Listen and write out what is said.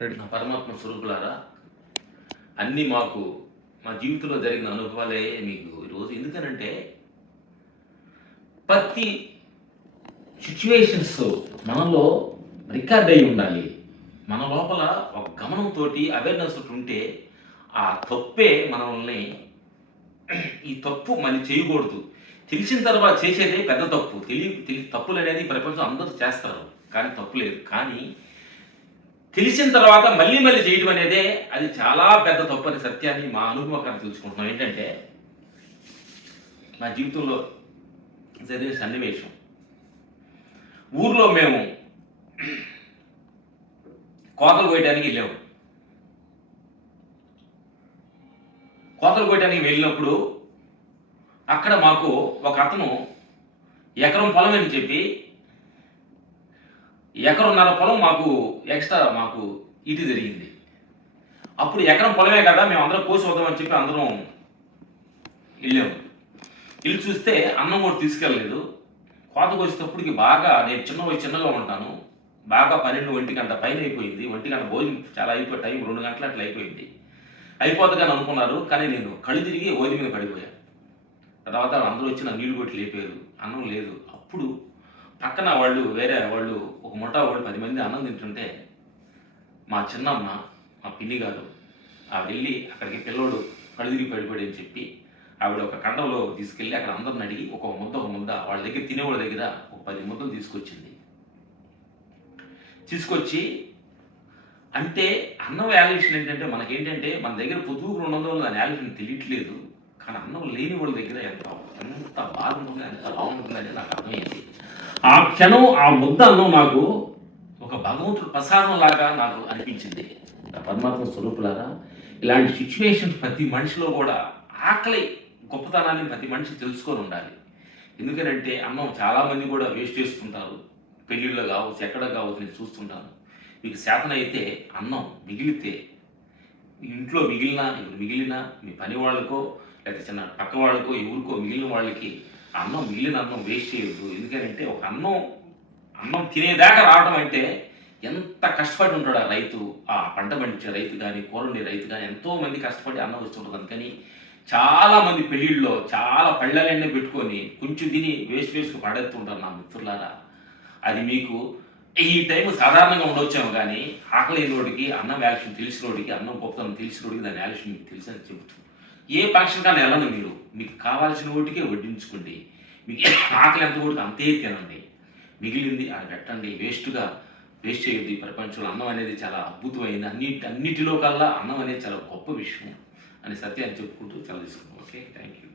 పరమాత్మ స్వరూపులారా అన్నీ మాకు మా జీవితంలో జరిగిన అనుభవాలే మీకు ఈరోజు. ఎందుకనంటే ప్రతి సిచ్యువేషన్స్ మనలో రికార్డ్ అయి ఉండాలి. మన లోపల ఒక గమనంతో అవేర్నెస్ ఉంటే ఆ తప్పే మనల్ని ఈ తప్పు మళ్ళీ చేయకూడదు. తెలిసిన తర్వాత చేసేదే పెద్ద తప్పు. తెలియ తెలి తప్పులు అనేది ప్రపంచం అందరూ చేస్తారు. కానీ తప్పు లేదు. కానీ తెలిసిన తర్వాత మళ్ళీ మళ్ళీ చేయడం అనేదే అది చాలా పెద్ద తప్పని సత్యాన్ని మా అనుభవకారం తెలుసుకుంటున్నాం ఏంటంటే మా జీవితంలో జరిగిన సన్నివేశం. ఊర్లో మేము కోతలు కోయటానికి వెళ్ళాము కోతలు కోయటానికి వెళ్ళినప్పుడు అక్కడ మాకు ఒక అతను ఎకరం పొలం అని చెప్పి ఎకరంన్నర పొలం మాకు ఎక్స్ట్రా మాకు ఇది జరిగింది. అప్పుడు ఎకరం పొలమే కదా మేము అందరం కోసి వద్దామని చెప్పి అందరం వెళ్ళాము వెళ్ళి చూస్తే అన్నం కూడా తీసుకెళ్ళలేదు. కోతకు వచ్చేటప్పటికి బాగా నేను చిన్న చిన్నగా ఉంటాను. బాగా పన్నెండు ఒంటి గంట పైన అయిపోయింది. ఒంటి గంట భోజనం చాలా అయిపోయి టైం రెండు గంటలు అట్లా అయిపోయింది. అయిపోతుందని అనుకున్నారు కానీ నేను కళ్ళు తిరిగి ఓది మీద పడిపోయాను తర్వాత అందరూ వచ్చి నా నీళ్ళు కొట్టి లేపారు. అన్నం లేదు. అప్పుడు పక్కన వాళ్ళు వేరే వాళ్ళు ముఠా వాళ్ళు పది మంది అన్నం తింటుంటే మా చిన్నమ్మ మా పిన్ని గారు ఆవిడ వెళ్ళి అక్కడికి పిల్లోడు కళ్ళు తిరిగి పడిపోయాడు అని చెప్పి ఆవిడ ఒక కండంలో తీసుకెళ్ళి అక్కడ అందరిని అడిగి ఒక ముద్ద ఒక ముద్ద వాళ్ళ దగ్గర తినేవాళ్ళ దగ్గర ఒక పది ముద్దలు తీసుకొచ్చింది. తీసుకొచ్చి అంటే అన్నం వాల్యుయేషన్ ఏంటంటే మనకేంటంటే మన దగ్గర పొద్దుకు రెండు వందలు దాని వాల్యుయేషన్ తెలియట్లేదు. కానీ అన్నం లేని వాళ్ళ దగ్గర ఎంత ఎంత బాధ ఎంత బాగుంటుందని నాకు అర్థమైంది. ఆ క్షణం ఆ ముద్ద అన్నం నాకు ఒక భగవంతుడు ప్రసాదం లాగా నాకు అనిపించింది. ఆ పరమాత్మ స్వరూపులారా ఇలాంటి సిచ్యువేషన్ ప్రతి మనిషిలో కూడా ఆకలి గొప్పతనాన్ని ప్రతి మనిషి తెలుసుకొని ఉండాలి. ఎందుకంటే అన్నం చాలామంది కూడా వేస్ట్ చేస్తుంటారు. పెళ్ళిళ్ళు కావచ్చు ఎక్కడ కావచ్చు నేను చూస్తుంటాను. మీకు శాతం అయితే అన్నం మిగిలితే ఇంట్లో మిగిలిన ఇప్పుడు మిగిలిన మీ పని వాళ్ళకో లేకపోతే చిన్న పక్క వాళ్ళకో ఎవరికో మిగిలిన వాళ్ళకి అన్నం మిగిలిన అన్నం వేస్ట్ చేయొద్దు. ఎందుకంటే ఒక అన్నం అన్నం తినేదాకా రావడం అంటే ఎంత కష్టపడి ఉంటాడు ఆ రైతు ఆ పంట పండించే రైతు కానీ కూరండి రైతు కానీ ఎంతో మంది కష్టపడి అన్నం వస్తుంటుంది అందుకని చాలా మంది పెళ్ళిళ్ళలో చాలా పళ్ళలన్నీ పెట్టుకొని కొంచెం తిని వేస్ట్ వేసుకు పడేస్తుంటారు నా మిత్రులారా. అది మీకు ఈ టైం సాధారణంగా ఉండొచ్చాము కానీ ఆకలి రోడ్డుకి అన్నం యాక్షన్ తెలిసినోడికి అన్నం గొప్పతనం తెలిసిన వాడికి దాని వ్యాల్యూషన్ మీకు తెలుసు అని చెబుతూ ఏ ఫంక్షన్ కానీ వెళ్ళను మీరు. మీకు కావాల్సిన ఓటికే వడ్డించుకోండి. మీకు ఆకలి ఎంత కూడా అంతే తినండి. మిగిలింది అది పెట్టండి. వేస్ట్గా వేస్ట్ చేయొద్దు. ఈ ప్రపంచంలో అన్నం అనేది చాలా అద్భుతమైంది అన్నిటి అన్నిటిలో కల్లా అన్నం అనేది చాలా గొప్ప విషయం అనే సత్యాన్ని చెప్పుకుంటూ చాలా తీసుకున్నాం ఓకే? Thank you